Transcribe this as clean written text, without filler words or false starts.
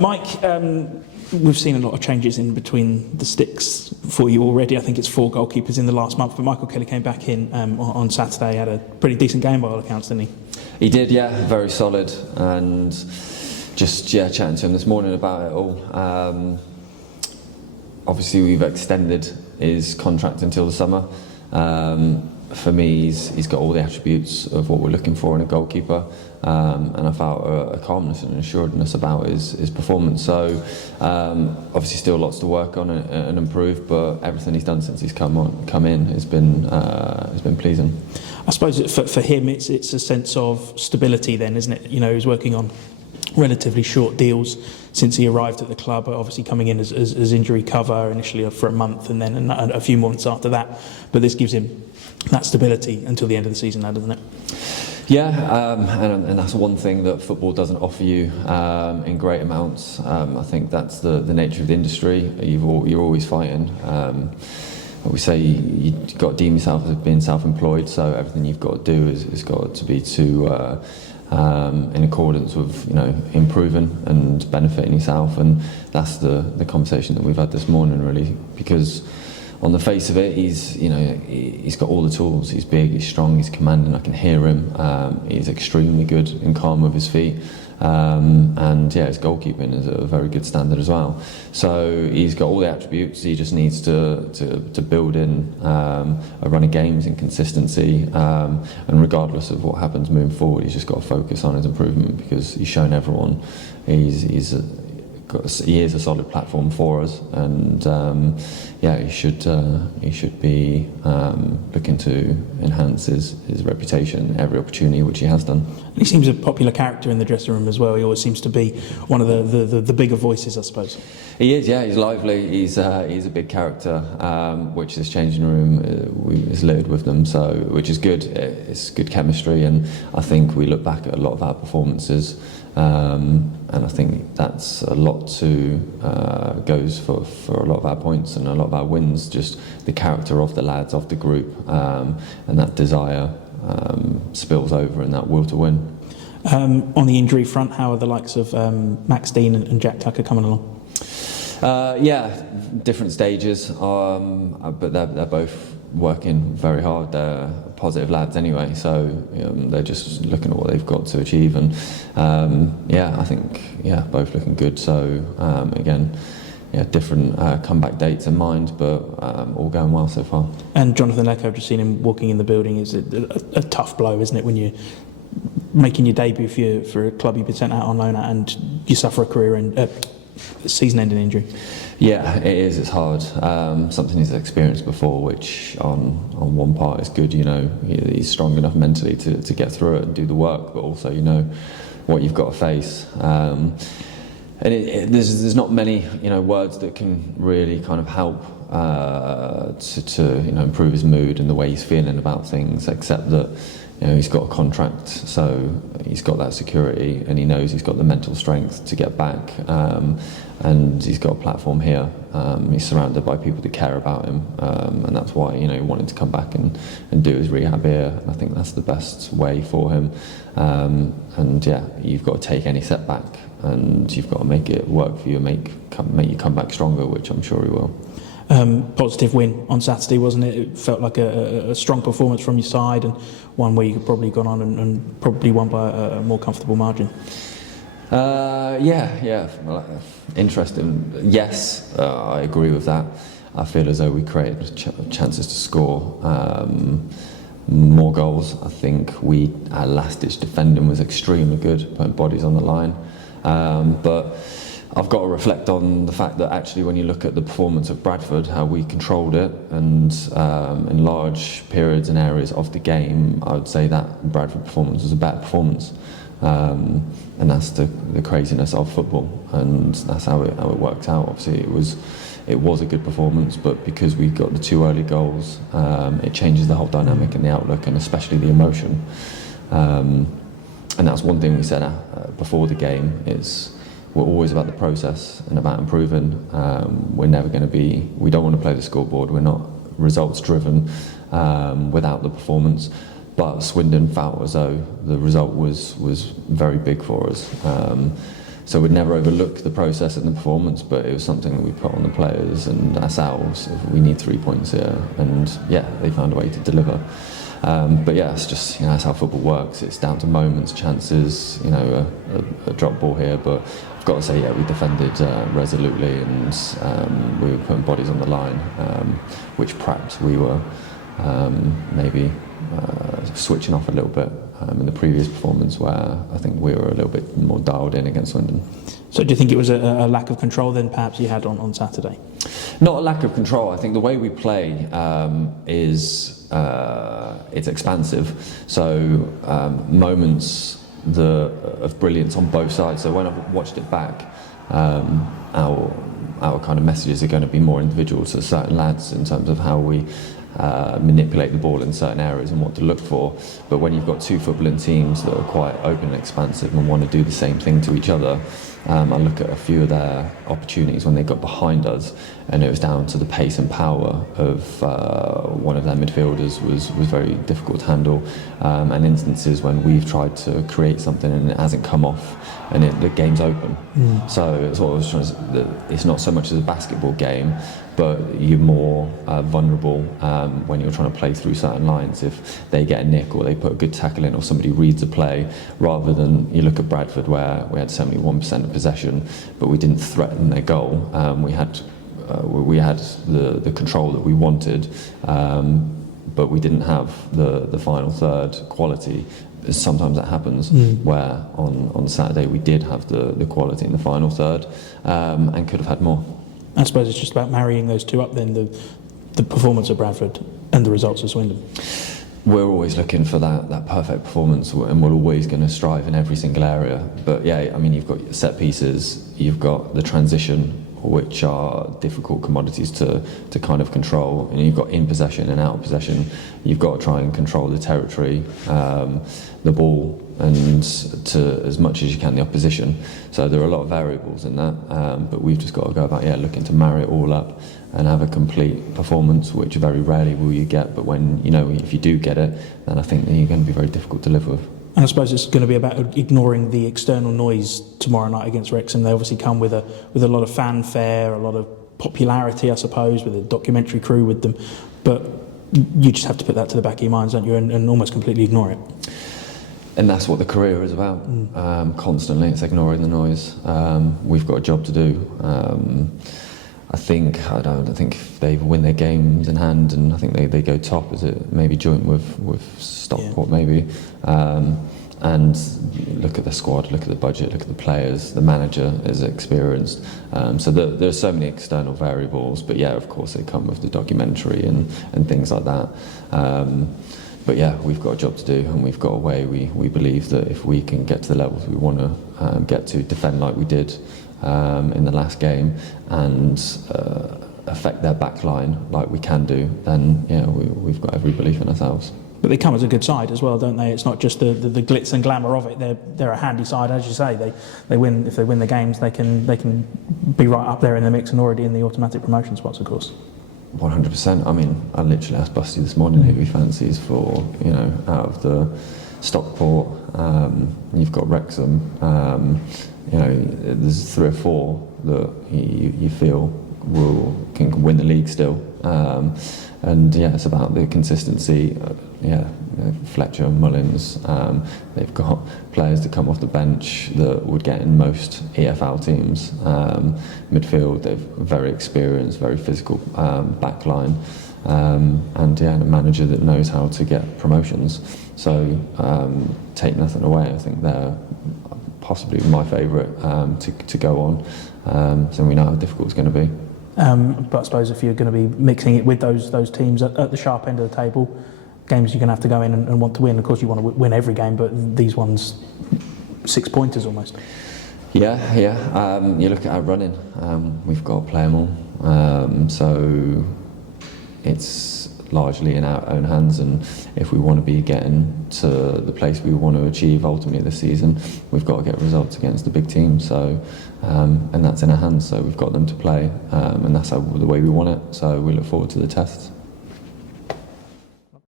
Mike, we've seen a lot of changes in between the sticks for you already. I think it's 4 goalkeepers in the last month, but Michael Kelly came back in on Saturday, had a pretty decent game by all accounts, didn't he? He did, yeah, very solid, and just chatting to him this morning about it all. Obviously we've extended his contract until the summer. For me, he's got all the attributes of what we're looking for in a goalkeeper, and I felt a calmness and assuredness about his performance. So obviously still lots to work on and improve, but everything he's done since he's come in has been pleasing. I suppose for him it's a sense of stability then, isn't it? You know, he's working on relatively short deals since he arrived at the club, obviously coming in as injury cover initially for a month and then a few months after that, but this gives him that stability until the end of the season now, doesn't it? Yeah, and that's one thing that football doesn't offer you in great amounts. I think that's the nature of the industry. You're always fighting. We say you've got to deem yourself as being self-employed, so everything you've got to do is got to be in accordance with improving and benefiting yourself, and that's the conversation that we've had this morning really, because on the face of it he's got all the tools. He's big, he's strong, he's commanding, I can hear him. He's extremely good and calm with his feet. And his goalkeeping is at a very good standard as well. So he's got all the attributes. He just needs to build in a run of games and consistency. And regardless of what happens moving forward, he's just got to focus on his improvement, because he's shown everyone he is a solid platform for us, and he should be looking to enhance his reputation every opportunity, which he has done. And he seems a popular character in the dressing room as well. He always seems to be one of the bigger voices, I suppose. He is, yeah. He's lively. He's a big character, which this changing room is littered with them. So, which is good. It's good chemistry, and I think we look back at a lot of our performances. And I think that's a lot goes for a lot of our points and a lot of our wins, just the character of the lads, of the group, and that desire spills over and that will to win. On the injury front, how are the likes of Max Dean and Jack Tucker coming along? Different stages, but they're both working very hard. They're positive lads anyway, so they're just looking at what they've got to achieve, and I think both looking good. So again, different comeback dates in mind, but all going well so far. And Jonathan Lecco, I've just seen him walking in the building. Is a tough blow, isn't it, when you're making your debut for a club you've been sent out on loan at, and you suffer a season-ending injury? Yeah, it is. It's hard. Something he's experienced before, which on one part is good. He's strong enough mentally to get through it and do the work, but also what you've got to face. And there's not many words that can really kind of help to improve his mood and the way he's feeling about things, except that he's got a contract, so he's got that security, and he knows he's got the mental strength to get back, and he's got a platform here. He's surrounded by people that care about him, and that's why he wanted to come back and do his rehab here. I think that's the best way for him. You've got to take any setback, and you've got to make it work for you, and make you come back stronger, which I'm sure he will. Positive win on Saturday, wasn't it? It felt like a strong performance from your side, and one where you could probably gone on and probably won by a more comfortable margin. Interesting. Yes, I agree with that. I feel as though we created chances to score more goals. I think our last-ditch defending was extremely good, putting bodies on the line, but I've got to reflect on the fact that actually when you look at the performance of Bradford, how we controlled it, and in large periods and areas of the game, I would say that Bradford performance was a better performance. And that's the craziness of football, and that's how it works out. Obviously it was a good performance, but because we got the 2 early goals, it changes the whole dynamic and the outlook, and especially the emotion. And that's one thing we said before the game, is we're always about the process and about improving. We don't want to play the scoreboard. We're not results driven without the performance. But Swindon felt as though the result was very big for us. So we'd never overlook the process and the performance, but it was something that we put on the players and ourselves. We need 3 points here, and yeah, they found a way to deliver. But yeah, it's just, that's how football works. It's down to moments, chances, a drop ball here. But I've got to say, yeah, we defended resolutely, and we were putting bodies on the line, which perhaps we were maybe switching off a little bit in the previous performance, where I think we were a little bit more dialed in against Swindon. So do you think it was a lack of control then perhaps you had on Saturday? Not a lack of control. I think the way we play is it's expansive. So moments of brilliance on both sides. So when I've watched it back, our kind of messages are going to be more individual to certain lads in terms of how we manipulate the ball in certain areas and what to look for. But when you've got two footballing teams that are quite open and expansive and want to do the same thing to each other, I look at a few of their opportunities when they got behind us, and it was down to the pace and power of one of their midfielders was very difficult to handle, and instances when we've tried to create something and it hasn't come off, and the game's open. So it's what I was trying to. It's not so much as a basketball game, but you're more vulnerable when you're trying to play through certain lines. If they get a nick or they put a good tackle in or somebody reads a play, rather than you look at Bradford where we had 71% of possession, but we didn't threaten their goal. We had the control that we wanted, but we didn't have the final third quality. Sometimes that happens where on Saturday we did have the quality in the final third and could have had more. I suppose it's just about marrying those two up then, the performance of Bradford and the results of Swindon. We're always looking for that perfect performance, and we're always going to strive in every single area. But yeah, I mean, you've got set pieces, you've got the transition, which are difficult commodities to kind of control, and you've got in possession and out of possession. You've got to try and control the territory, the ball, and to as much as you can the opposition. So there are a lot of variables in that, but we've just got to go about looking to marry it all up and have a complete performance, which very rarely will you get. But when if you do get it, then I think that you're going to be very difficult to live with. And I suppose it's going to be about ignoring the external noise tomorrow night against Wrexham. They obviously come with a lot of fanfare, a lot of popularity, I suppose, with a documentary crew with them. But you just have to put that to the back of your minds, don't you, and almost completely ignore it. And that's what the career is about. Constantly, it's ignoring the noise. We've got a job to do. I don't think if they win their games in hand, and I think they go top, is it maybe joint with Stockport, maybe. And look at the squad, look at the budget, look at the players. The manager is experienced. So there's so many external variables, but yeah, of course they come with the documentary and things like that. But yeah, we've got a job to do, and we've got a way. We believe that if we can get to the levels we want to get to, defend like we did in the last game, and affect their back line like we can do, then we've got every belief in ourselves. But they come as a good side as well, don't they? It's not just the glitz and glamour of it. They're a handy side, as you say. They win. If they win the games, they can be right up there in the mix and already in the automatic promotion spots, of course. 100%. I mean, I literally asked Busty this morning who he fancies for, out of the Stockport. You've got Wrexham. There's 3 or 4 that you feel can win the league still. And yeah, it's about the consistency. Fletcher, Mullins. They've got players that come off the bench that would get in most EFL teams. Midfield, they've very experienced, very physical back line. And a manager that knows how to get promotions. So take nothing away. I think they're possibly my favourite to go on. So we know how difficult it's going to be. But I suppose if you're going to be mixing it with those teams at the sharp end of the table, games you're going to have to go in and want to win. Of course, you want to win every game, but these ones, 6 pointers almost. Yeah. You look at our running. We've got to play them all. So it's largely in our own hands, and if we want to be getting to the place we want to achieve ultimately this season, we've got to get results against the big teams. So and that's in our hands, so we've got them to play, and that's the way we want it. So we look forward to the tests.